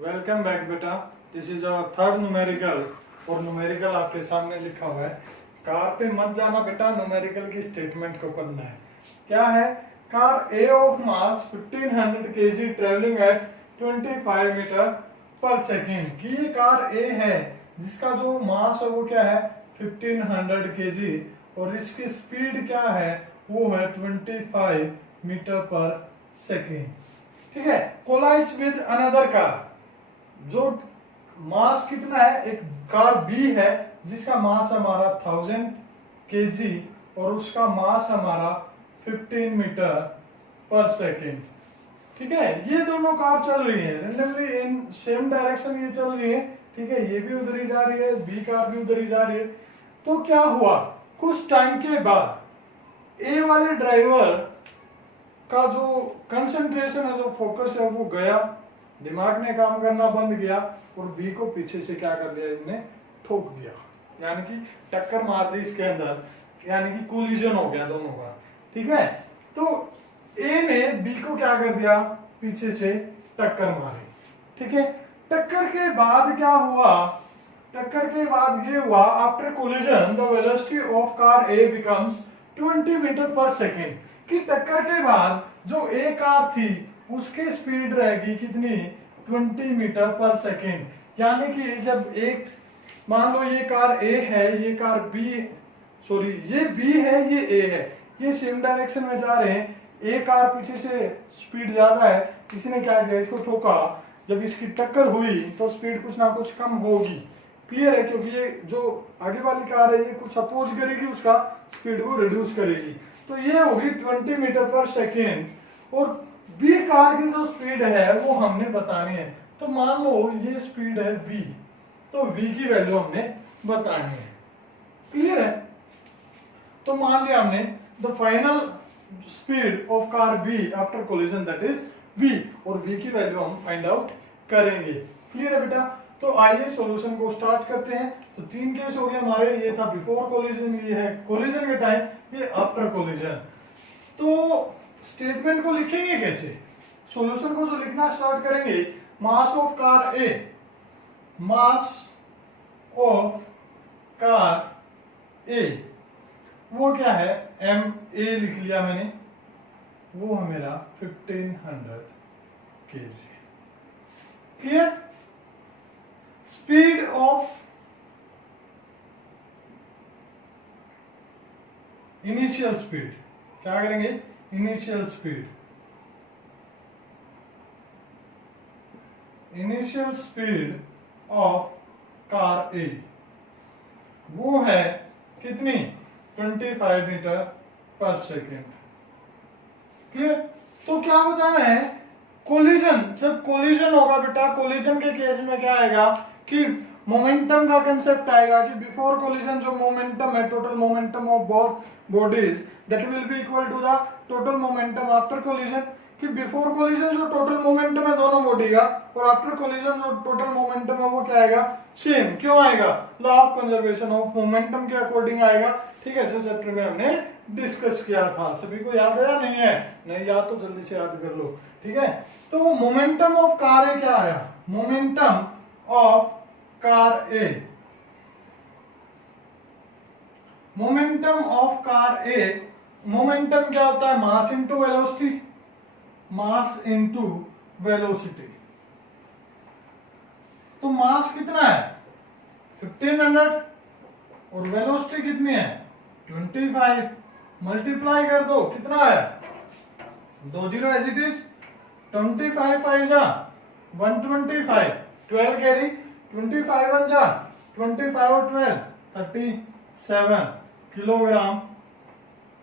Welcome back बेटा। This is our third numerical और numerical आपके सामने लिखा हुआ है। कार पे मत जाना बेटा, न्यूमेरिकल की स्टेटमेंट को पढ़ना है। क्या है? Car A of mass 1500 KG travelling at 25 metre per second की ये कार ए है जिसका जो मास है वो क्या है 1500 केजी और इसकी स्पीड क्या है वो है 25 मीटर पर सेकेंड। ठीक है। कोलाइड्स विद अनदर कार, जो मास कितना है, एक कार बी है जिसका मास हमारा 1000 केजी और उसका मास हमारा 15 मीटर पर सेकेंड। ठीक है। ये दोनों कार चल रही है रेंडमली इन सेम डायरेक्शन, ये चल रही है। ठीक है। ये भी उधर ही जा रही है, बी कार भी उधर ही जा रही है। तो क्या हुआ, कुछ टाइम के बाद ए वाले ड्राइवर का जो कंसंट्रेशन है, जो फोकस है वो गया, दिमाग ने काम करना बंद किया और बी को पीछे से क्या कर दिया, इसने ठोक दिया, यानी कि टक्कर मार दी इसके अंदर, यानी कि कोलिजन हो गया दोनों का। ठीक है। तो ए ने बी को क्या कर दिया, पीछे से टक्कर मारी। ठीक है। टक्कर के बाद क्या हुआ, टक्कर के बाद ये हुआ, after collision the velocity of car A becomes 20 metre per second. कि टक्कर के बाद जो ए कार थी उसकी स्पीड रहेगी कितनी, 20 मीटर पर सेकेंड। यानी कि जब एक, मान लो ये कार ए है, ये कार बी, सॉरी ये बी है, ये ए है, ये सेम डायरेक्शन में जा रहे हैं। ए कार पीछे से स्पीड ज्यादा है, किसी ने क्या किया, इसको ठोका, जब इसकी टक्कर हुई तो स्पीड कुछ ना कुछ कम होगी। क्लियर है? क्योंकि ये जो आगे वाली कार है ये कुछ अपोज करेगी, उसका स्पीड को रिड्यूस करेगी। तो ये होगी 20 मीटर पर सेकेंड और बी कार की जो स्पीड है वो हमने बतानी है। तो मान लो ये स्पीड है v, तो v की वैल्यू हमने बतानी है। क्लियर है? तो मान लिया हमने the final speed of car b after collision that is v, और v की वैल्यू हम फाइंड आउट करेंगे। क्लियर है बेटा? तो आइए सॉल्यूशन को स्टार्ट करते हैं। तो 3 केस हो गए हमारे, ये था बिफोर कोलिजन, ये है कोलिजन के टाइम, ये आफ्टर कोलिजन। तो स्टेटमेंट को लिखेंगे कैसे, सॉल्यूशन को जो लिखना स्टार्ट करेंगे, mass of car A, mass of car A वो क्या है, एम ए लिख लिया मैंने, वो है मेरा 1500 kg. Clear? Speed of initial speed, क्या करेंगे, initial speed, initial speed of car A वो है कितनी, 25 मीटर पर सेकेंड। क्लियर? तो क्या बताना है, कोलिजन, जब कोलिजन होगा बेटा, कोलिजन के केस में क्या आएगा कि मोमेंटम का कंसेप्ट आएगा कि बिफोर कोलिजन जो मोमेंटम है, total momentum of both bodies that will be equal to the total momentum after collision. कि बिफोर कोलिजन जो टोटल मोमेंटम है दोनों बॉडी का, और आफ्टर कोलिजन जो टोटल मोमेंटम है वो क्या आएगा, सेम। क्यों आएगा, law of conservation of momentum के अकॉर्डिंग आएगा। ठीक है, इस चैप्टर में हमने डिस्कस किया था, सभी को याद है या नहीं है? नहीं याद तो जल्दी से याद कर लो। ठीक है। तो वो मोमेंटम ऑफ कार ए क्या आया, momentum of car A, momentum of car A, momentum क्या होता है, mass into velocity, mass into velocity. तो मास कितना है 1500 और वेलोसिटी कितनी है 25, मल्टीप्लाई कर दो, कितना आया, 2 0 एज इट इज, 25 5 जा 125, 12 कैरी, 25 1 जा 25 और 12 37 किलोग्राम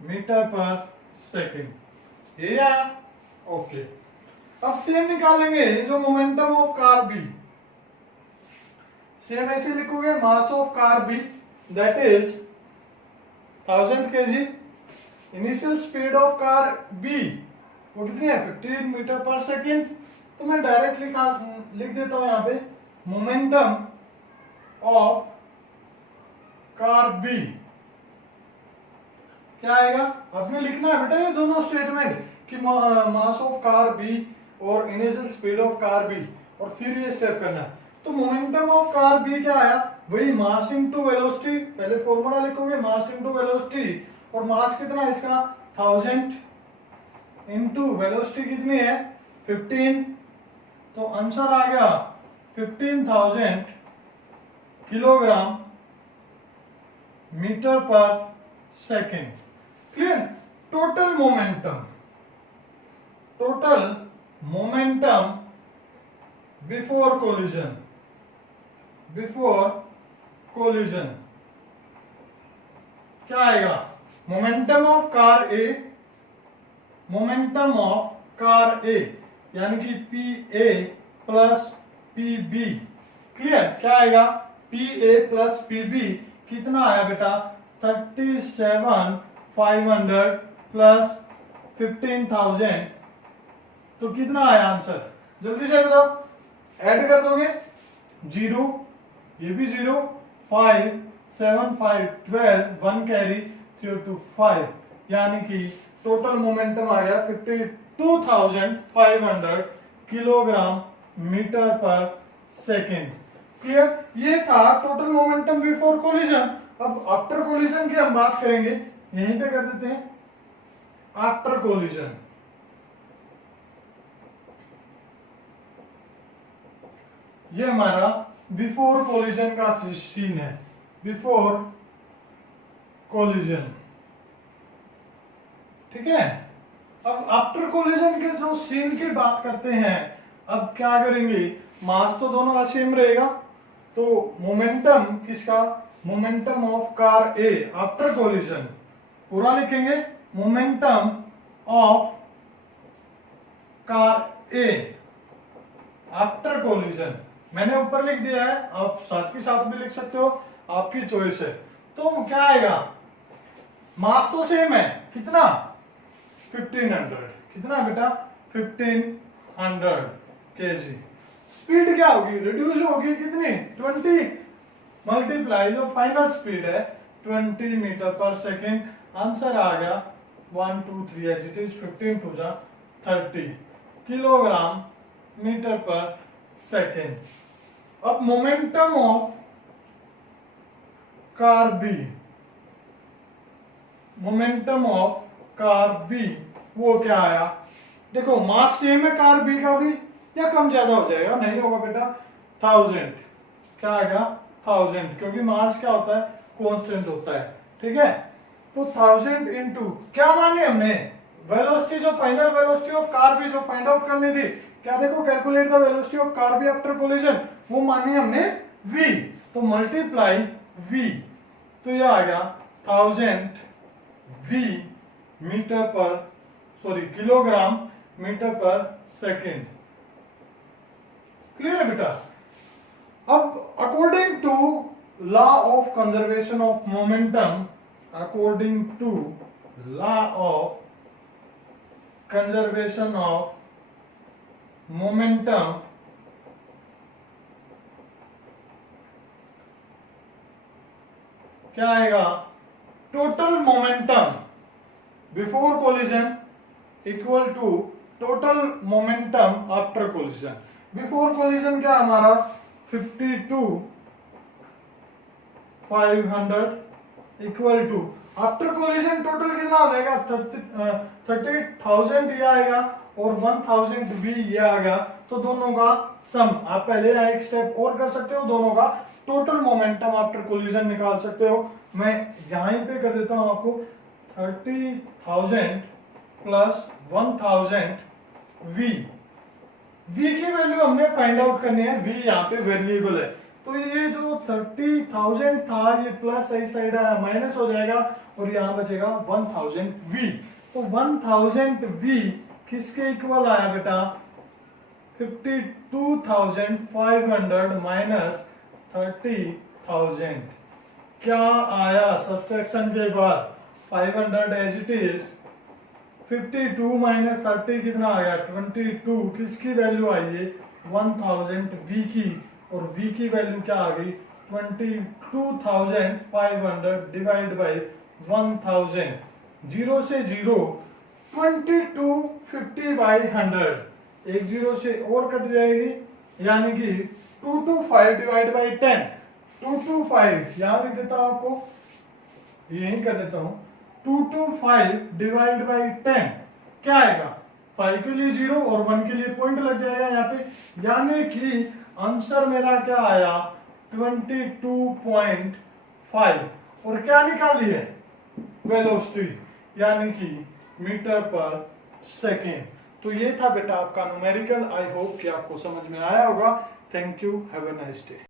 मीटर पर सेकेंड। ये आया। ओके। अब सेम निकालेंगे जो momentum of car B, same ऐसे लिखोगे, mass of car B that is 1000 KG, initial speed of car B वो कितनी है 15 मीटर पर सेकेंड। तो मैं डायरेक्टली लिख देता हूं यहां पे, मोमेंटम ऑफ कार बी क्या आएगा, आपने लिखना है बेटा ये दोनों स्टेटमेंट कि मास ऑफ कार बी और initial speed of car B और फिर ये स्टेप करना है। तो मोमेंटम ऑफ कार बी क्या आया, वही मास इनटू वेलोसिटी, पहले फॉर्मूला लिखोगे मास इनटू वेलोसिटी, और मास कितना है इसका 1000 इनटू वेलोसिटी कितनी है 15, तो आंसर आ गया 15,000 kilogram metre per second. Clear. Total momentum before collision क्या आएगा, मोमेंटम ऑफ कार ए यानी कि P A plus P B. Clear. क्या आएगा, P A plus P B कितना आया बेटा 37,500 प्लस 15,000, तो कितना आया आंसर, जल्दी से बताओ, ऐड कर दोगे, 0 ये भी 0, 5 7 5 12 1 कैरी 3 2 5, यानी कि टोटल मोमेंटम आ गया 52,500 kilogram metre per second. Clear. ये था टोटल मोमेंटम बिफोर कोलिजन। अब आफ्टर कोलिजन की हम बात करेंगे, यहीं पे कर देते हैं आफ्टर कोलिजन। ये हमारा बिफोर कोलिजन का सीन है, बिफोर कोलिजन। ठीक है। अब आफ्टर कोलिजन के जो सीन की बात करते हैं, अब क्या करेंगे, मास तो दोनों का सेम रहेगा, तो मोमेंटम किसका, momentum of car A after collision पूरा लिखेंगे, momentum of car A after collision मैंने ऊपर लिख दिया है, आप साथ के साथ भी लिख सकते हो, आपकी चॉइस है। तो क्या आएगा, मास तो सेम है, कितना 1500, कितना बेटा 1500 केजी। स्पीड क्या होगी, रिड्यूस होगी कितनी 20 मल्टीप्लाई जो फाइनल स्पीड है 20 मीटर पर सेकेंड। आंसर आ गया 1 2 3 as it is 15 to 30 kilogram metre per second. अब momentum of car B, momentum of car B वो क्या आया, देखो मास सेम है कार बी का भी, या कम ज्यादा हो जाएगा, नहीं होगा बेटा 1000, क्या आएगा 1000, क्योंकि मास क्या होता है कांस्टेंट होता है। ठीक है। तो 1000 इंटू क्या माने हमने, वेलोसिटी जो final velocity of car B जो फाइंड आउट करनी थी, क्या देखो calculate the velocity of car B after collision, वो मानी हमने v, तो मल्टीप्लाई v, तो ये आ गया 1000 v metre per kilogram metre per second. Clear है बेटा। अब according to law of conservation of momentum, according to law of conservation of momentum, क्या आएगा, total momentum before collision equal to total momentum after collision. Before collision क्या हमारा 52,500 equal to after collision total कितना आ जाएगा 30,000 ये आएगा और 1000 भी ये आ गया, तो दोनों का सम, आप पहले एक स्टेप और कर सकते हो, दोनों का टोटल मोमेंटम आफ्टर कोलिजन निकाल सकते हो। मैं यहीं पे कर देता हूं आपको 30,000 प्लस 1000 v, v की वैल्यू हमने फाइंड आउट करनी है, v यहाँ पे वेरिएबल है, तो ये जो 30,000 था ये प्लस इस साइड माइनस हो जाएगा और यहाँ बचेगा 1000 v, तो 1000 v किसके इक्वल आया बेटा 52,500 माइनस 30,000, क्या आया सब्सट्रैक्शन के बाद 500 एज इट इज, 52 माइनस 30 कितना आ गया 22, किसकी वैल्यू आई है 1000 v की, और v की वैल्यू क्या आ गई 22,500 डिवाइड बाई 1000, 0 से 0 2250 बाई 100, एक जीरो से और कट जाएगी, यानी कि 225 डिवाइड बाई 10, 225 यहां लिख देता हूं आपको, यही कर देता हूं, 225 डिवाइड बाई 10 क्या आएगा, 5 के लिए 0 और 1 के लिए पॉइंट लग जाएगा यहाँ पे, यानी कि आंसर मेरा क्या आया 22.5। और क्या निकाली है, वेलोसिटी यानी कि मीटर पर सेकेंड। तो ये था बेटा आपका न्यूमेरिकल। आई होप कि आपको समझ में आया होगा। Thank you, have a nice day.